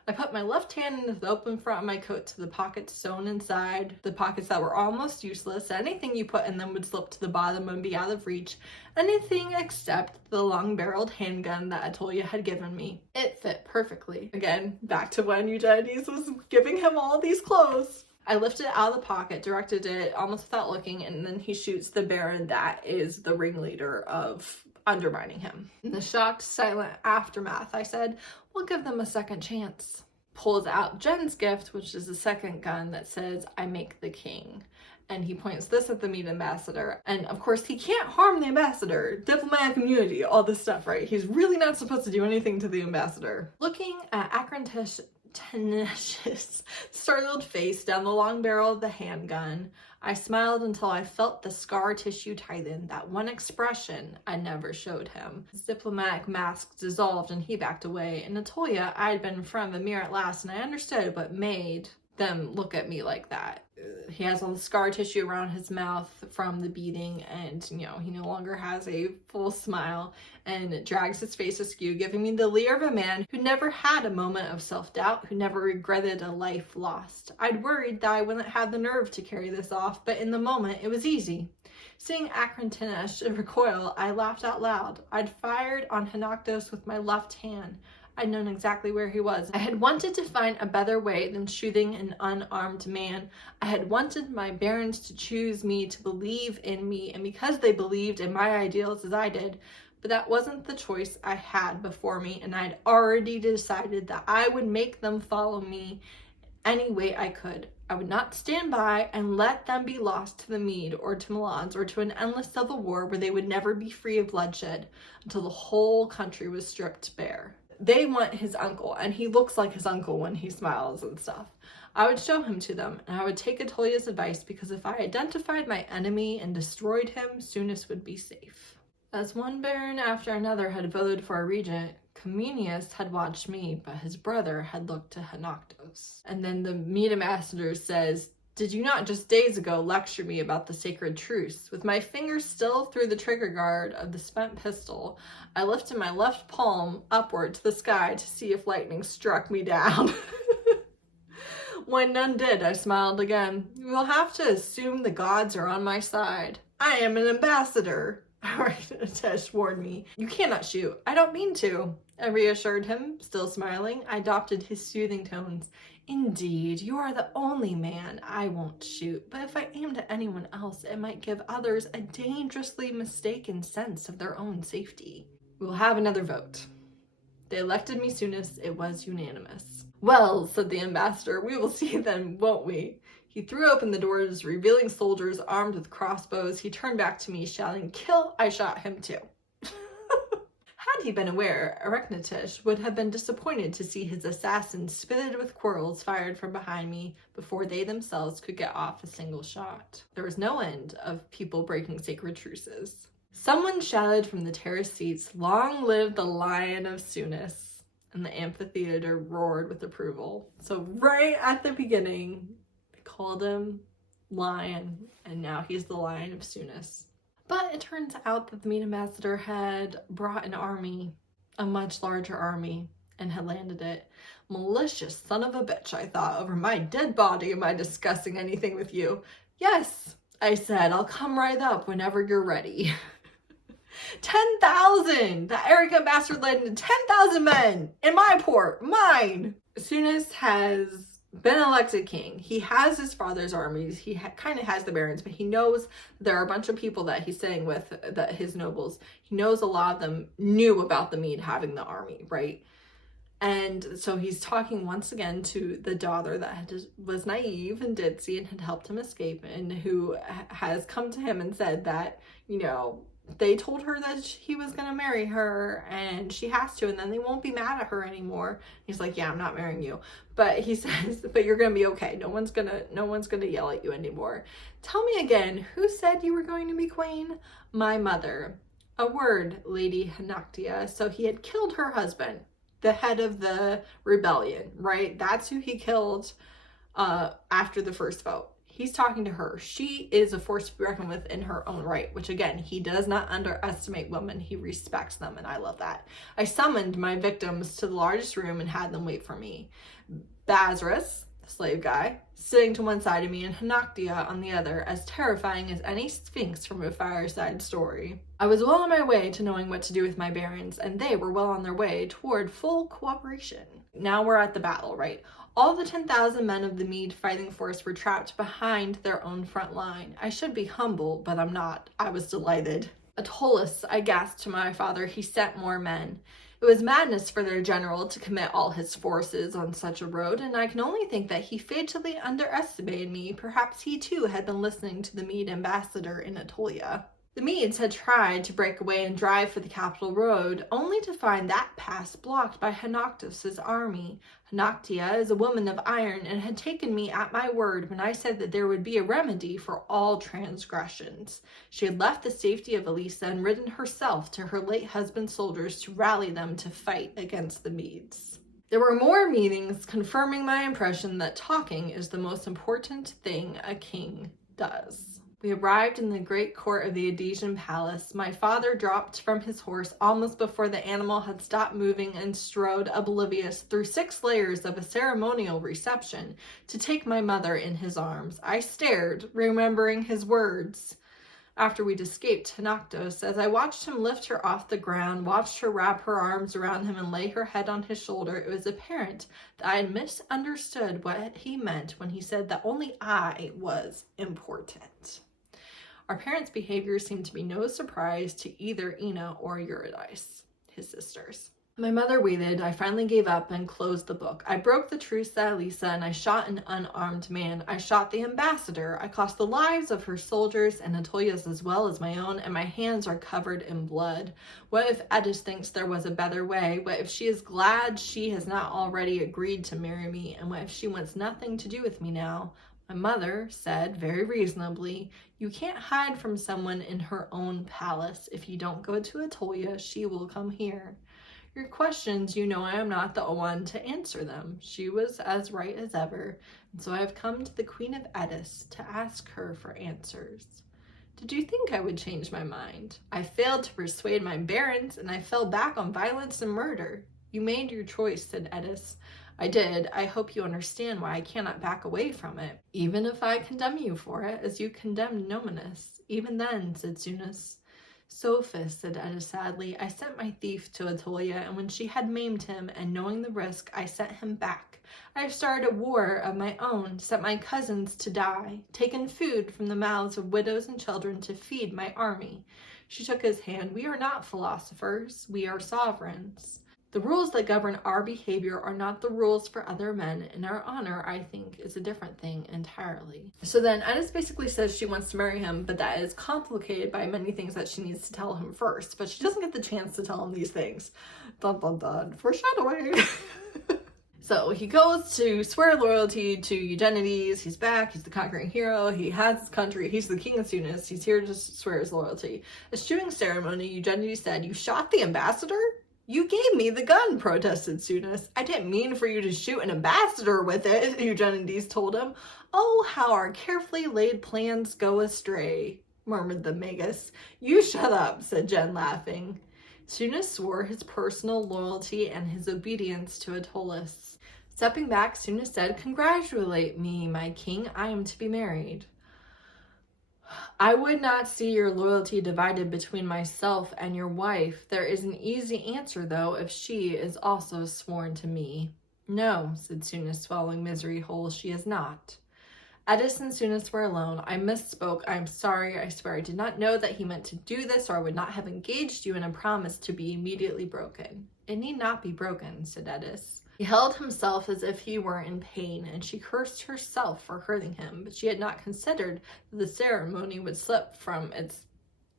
I put my left hand into the open front of my coat to the pockets sewn inside, the pockets that were almost useless. Anything you put in them would slip to the bottom and be out of reach. Anything except the long-barreled handgun that Atolia had given me. It fit perfectly. Again, back to when Eugenides was giving him all these clothes. I lifted it out of the pocket, directed it almost without looking, and then he shoots the Baron that is the ringleader of undermining him. In the shocked, silent aftermath, I said, we'll give them a second chance. Pulls out Jen's gift, which is a second gun that says, I make the king. And he points this at the mead ambassador. And of course, he can't harm the ambassador. Diplomatic immunity, all this stuff, right? He's really not supposed to do anything to the ambassador. Looking at Akron's tenacious, startled face down the long barrel of the handgun, I smiled until I felt the scar tissue tighten, that one expression I never showed him. His diplomatic mask dissolved and he backed away. In Atolia, I had been in front of a mirror at last, and I understood what made them look at me like that. He has all the scar tissue around his mouth from the beating, and he no longer has a full smile, and drags his face askew, giving me the leer of a man who never had a moment of self-doubt, who never regretted a life lost. I'd worried that I wouldn't have the nerve to carry this off, but in the moment it was easy. Seeing Akrontinesh recoil, I laughed out loud. I'd fired on Henoctos with my left hand. I'd known exactly where he was. I had wanted to find a better way than shooting an unarmed man. I had wanted my barons to choose me, to believe in me, and because they believed in my ideals as I did. But that wasn't the choice I had before me, and I'd already decided that I would make them follow me any way I could. I would not stand by and let them be lost to the Mede or to Milan's or to an endless civil war where they would never be free of bloodshed until the whole country was stripped bare. They want his uncle, and he looks like his uncle when he smiles and stuff. I would show him to them, and I would take Atolia's advice, because if I identified my enemy and destroyed him, Sophos would be safe. As one baron after another had voted for a regent, Comenius had watched me, but his brother had looked to Henoctos. And then the mead ambassador says, did you not just days ago lecture me about the sacred truce? With my fingers still through the trigger guard of the spent pistol, I lifted my left palm upward to the sky to see if lightning struck me down. When none did, I smiled again. You will have to assume the gods are on my side. I am an ambassador, Tesh warned me. You cannot shoot. I don't mean to. I reassured him, still smiling. I adopted his soothing tones. Indeed, you are the only man I won't shoot, but if I aimed at anyone else, it might give others a dangerously mistaken sense of their own safety. We will have another vote. They elected me Sophos. It was unanimous. Well, said the ambassador, we will see then, won't we? He threw open the doors, revealing soldiers armed with crossbows. He turned back to me, shouting, kill! I shot him too. Had he been aware, Arachnitish would have been disappointed to see his assassins spitted with quarrels fired from behind me before they themselves could get off a single shot. There was no end of people breaking sacred truces. Someone shouted from the terrace seats, long live the Lion of Sophos, and the amphitheater roared with approval. So right at the beginning, they called him Lion, and now he's the Lion of Sophos. But it turns out that the mead ambassador had brought an army, a much larger army, and had landed it. Malicious son of a bitch, I thought. Over my dead body am I discussing anything with you? Yes, I said, I'll come right up whenever you're ready. 10,000! The arrogant bastard led into 10,000 men in my port, mine! Souness has been elected king. He has his father's armies. He kind of has the barons, but he knows there are a bunch of people that he's staying with, that his nobles. He knows a lot of them knew about the Mede having the army, right? And so he's talking once again to the daughter that was naive and ditzy and had helped him escape, and who has come to him and said that, you know, they told her that he was going to marry her and she has to, and then they won't be mad at her anymore. He's like, yeah, I'm not marrying you. But he says, but you're going to be okay. No one's going to yell at you anymore. Tell me again, who said you were going to be queen? My mother. A word, Lady Hanaktia. So he had killed her husband, the head of the rebellion, right? That's who he killed after the first vote. He's talking to her. She is a force to be reckoned with in her own right, which again, he does not underestimate women. He respects them, and I love that. I summoned my victims to the largest room and had them wait for me. Bazarus, the slave guy, sitting to one side of me, and Hanaktia on the other, as terrifying as any sphinx from a fireside story. I was well on my way to knowing what to do with my barons, and they were well on their way toward full cooperation. Now we're at the battle, right? All the 10,000 men of the Mede fighting force were trapped behind their own front line. I should be humble, but I'm not. I was delighted. Atolus, I gasped to my father, he sent more men. It was madness for their general to commit all his forces on such a road, and I can only think that he fatally underestimated me. Perhaps he too had been listening to the Mede ambassador in Aetolia. The Medes had tried to break away and drive for the capital road, only to find that pass blocked by Hanaktos' army. Hanaktia is a woman of iron and had taken me at my word when I said that there would be a remedy for all transgressions. She had left the safety of Elisa and ridden herself to her late husband's soldiers to rally them to fight against the Medes. There were more meetings confirming my impression that talking is the most important thing a king does. We arrived in the great court of the Edesian palace. My father dropped from his horse almost before the animal had stopped moving and strode oblivious through 6 layers of a ceremonial reception to take my mother in his arms. I stared, remembering his words after we'd escaped Hanaktos, as I watched him lift her off the ground, watched her wrap her arms around him and lay her head on his shoulder. It was apparent that I had misunderstood what he meant when he said that only I was important. Our parents' behavior seemed to be no surprise to either Ina or Eurydice, his sisters. My mother waited. I finally gave up and closed the book. I broke the truce at Elisa, and I shot an unarmed man. I shot the ambassador. I cost the lives of her soldiers and Aetolia's as well as my own, and my hands are covered in blood. What if Eddis thinks there was a better way? What if she is glad she has not already agreed to marry me? And what if she wants nothing to do with me now? My mother said, very reasonably, you can't hide from someone in her own palace. If you don't go to Aetolia, she will come here. Your questions, you know I am not the one to answer them. She was as right as ever, and so I have come to the Queen of Eddis to ask her for answers. Did you think I would change my mind? I failed to persuade my barons, and I fell back on violence and murder. You made your choice, said Eddis. I did. I hope you understand why I cannot back away from it, even if I condemn you for it, as you condemned Nominus. Even then, said Souness. Sophos, said Eddis sadly, I sent my thief to Aetolia, and when she had maimed him, and knowing the risk, I sent him back. I have started a war of my own, sent my cousins to die, taken food from the mouths of widows and children to feed my army. She took his hand. We are not philosophers, we are sovereigns. The rules that govern our behavior are not the rules for other men, and our honor, I think, is a different thing entirely. So then Eddis basically says she wants to marry him, but that is complicated by many things that she needs to tell him first, but she doesn't get the chance to tell him these things. Dun dun dun, foreshadowing. So he goes to swear loyalty to Eugenides. He's back. He's the conquering hero. He has his country. He's the king of Souness. He's here to swear his loyalty. Eschewing ceremony, Eugenides said, you shot the ambassador? You gave me the gun, protested Souness. I didn't mean for you to shoot an ambassador with it, Eugenides told him. Oh, how our carefully laid plans go astray, murmured the Magus. You shut up, said Jen, laughing. Souness swore his personal loyalty and his obedience to Atolus. Stepping back, Souness said, congratulate me, my king. I am to be married. I would not see your loyalty divided between myself and your wife. There is an easy answer, though, if she is also sworn to me. No, said Sonis, swallowing misery whole, she is not. Edis and Sonis were alone. I misspoke. I am sorry. I swear I did not know that he meant to do this, or I would not have engaged you in a promise to be immediately broken. It need not be broken, said Edis. He held himself as if he were in pain, and she cursed herself for hurting him, but she had not considered that the ceremony would slip from its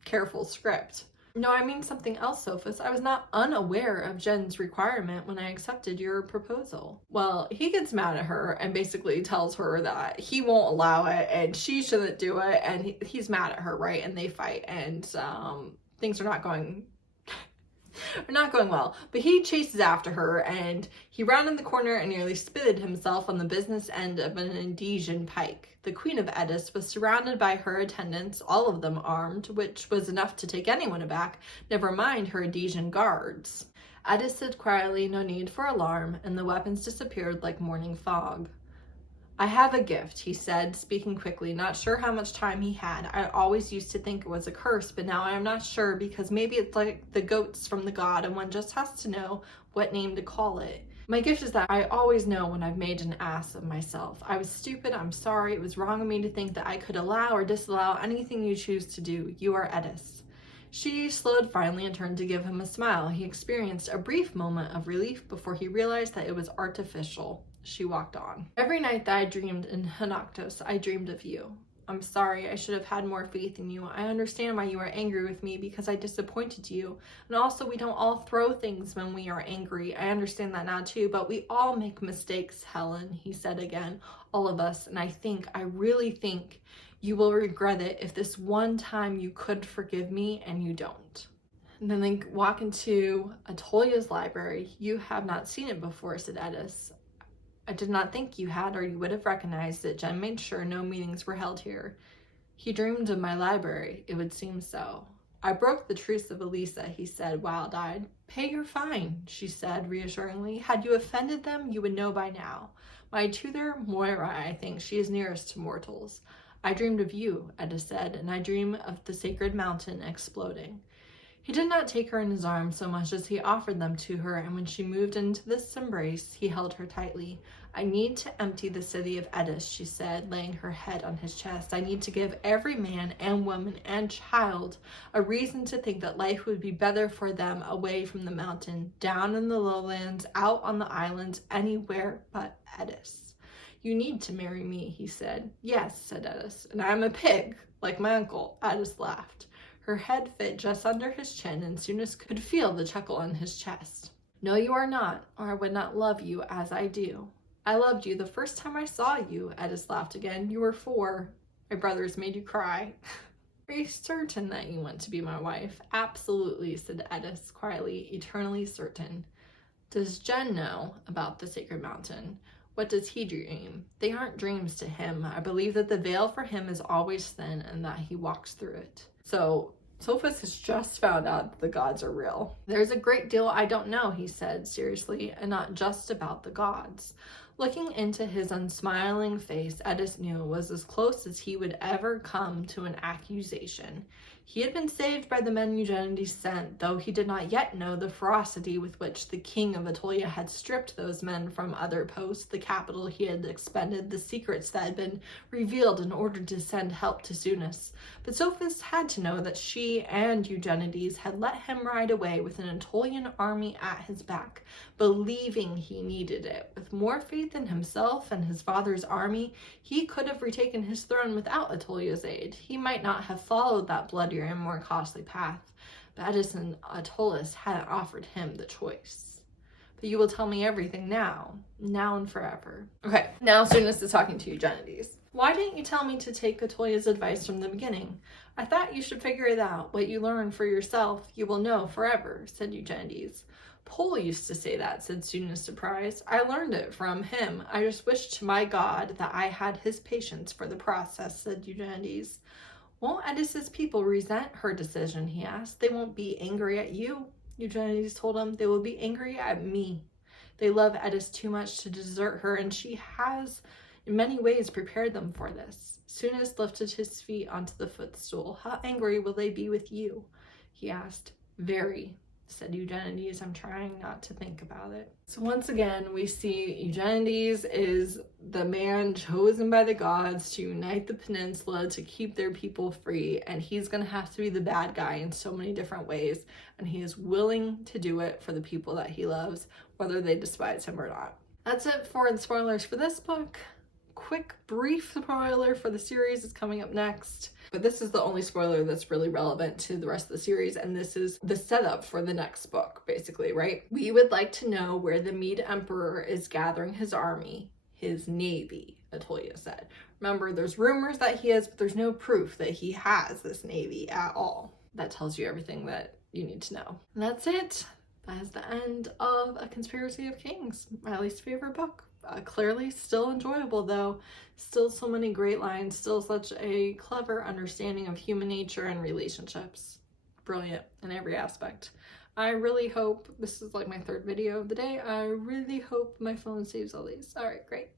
careful script. No, I mean something else, Sophos. I was not unaware of Jen's requirement when I accepted your proposal. Well, he gets mad at her and basically tells her that he won't allow it and she shouldn't do it, and he's mad at her, right? And they fight, and things are not going well. But he chases after her, and he ran in the corner and nearly spitted himself on the business end of an Indonesian pike. The Queen of Edis was surrounded by her attendants, all of them armed, which was enough to take anyone aback, never mind her Indonesian guards. Edis said quietly, no need for alarm, and the weapons disappeared like morning fog. I have a gift, he said, speaking quickly, not sure how much time he had. I always used to think it was a curse, but now I am not sure, because maybe it's like the goats from the god, and one just has to know what name to call it. My gift is that I always know when I've made an ass of myself. I was stupid, I'm sorry, it was wrong of me to think that I could allow or disallow anything you choose to do. You are Edis. She slowed finally and turned to give him a smile. He experienced a brief moment of relief before he realized that it was artificial. She walked on. Every night that I dreamed in Hanaktos, I dreamed of you. I'm sorry, I should have had more faith in you. I understand why you are angry with me, because I disappointed you. And also, we don't all throw things when we are angry. I understand that now too, but we all make mistakes, Helen, he said again. All of us. And I really think you will regret it if this one time you could forgive me and you don't. And then they walk into Atolia's library. You have not seen it before, said Edis. I did not think you had, or you would have recognized it. Jen made sure no meetings were held here. He dreamed of my library. It would seem so. I broke the truce of Elisa, he said, wild-eyed. Pay your fine, she said reassuringly. Had you offended them, you would know by now. My tutor, Moira, I think. She is nearest to mortals. I dreamed of you, Edda said, and I dream of the sacred mountain exploding. He did not take her in his arms so much as he offered them to her, and when she moved into this embrace, he held her tightly. I need to empty the city of Edis, she said, laying her head on his chest. I need to give every man and woman and child a reason to think that life would be better for them away from the mountain, down in the lowlands, out on the islands, anywhere but Edis. You need to marry me, he said. Yes, said Edis, and I am a pig, like my uncle. Edis laughed. Her head fit just under his chin, and Sonis could feel the chuckle on his chest. No, you are not, or I would not love you as I do. I loved you the first time I saw you, Edis laughed again. You were 4. My brothers made you cry. Are you certain that you want to be my wife? Absolutely, said Edis quietly, eternally certain. Does Jen know about the sacred mountain? What does he dream? They aren't dreams to him. I believe that the veil for him is always thin and that he walks through it. So Sophos has just found out that the gods are real. There's a great deal I don't know, he said seriously, and not just about the gods. Looking into his unsmiling face, Edis knew it was as close as he would ever come to an accusation. He had been saved by the men Eugenides sent, though he did not yet know the ferocity with which the king of Atolia had stripped those men from other posts, the capital he had expended, the secrets that had been revealed in order to send help to Sonis. But Sophos had to know that she and Eugenides had let him ride away with an Atolian army at his back, believing he needed it. With more faith in himself and his father's army, he could have retaken his throne without Atolia's aid. He might not have followed that bloodier and more costly path, but Edis and Atolus hadn't offered him the choice. But you will tell me everything now and forever. Okay, now Sonis is talking to Eugenides. Why didn't you tell me to take Atolia's advice from the beginning? I thought you should figure it out. What you learn for yourself, you will know forever, said Eugenides. Pole used to say that, said Sonis, surprised. I learned it from him. I just wish to my God that I had his patience for the process, said Eugenides. Won't Edis's people resent her decision, he asked. They won't be angry at you, Eugenides told him. They will be angry at me. They love Edis too much to desert her, and she has in many ways prepared them for this. Soonest lifted his feet onto the footstool. How angry will they be with you? He asked. Very, said Eugenides. I'm trying not to think about it. So once again, we see Eugenides is the man chosen by the gods to unite the peninsula, to keep their people free, and he's going to have to be the bad guy in so many different ways, and he is willing to do it for the people that he loves, whether they despise him or not. That's it for the spoilers for this book. Quick, brief spoiler for the series is coming up next. But this is the only spoiler that's really relevant to the rest of the series, and this is the setup for the next book, basically, right? We would like to know where the Mede Emperor is gathering his army, his navy, Atolia said. Remember, there's rumors that he is, but there's no proof that he has this navy at all. That tells you everything that you need to know. And that's it. That is the end of A Conspiracy of Kings, my least favorite book. Clearly still enjoyable though, still so many great lines, still such a clever understanding of human nature and relationships. Brilliant in every aspect. I really hope, this is like my third video of the day, I really hope my phone saves all these. All right, great.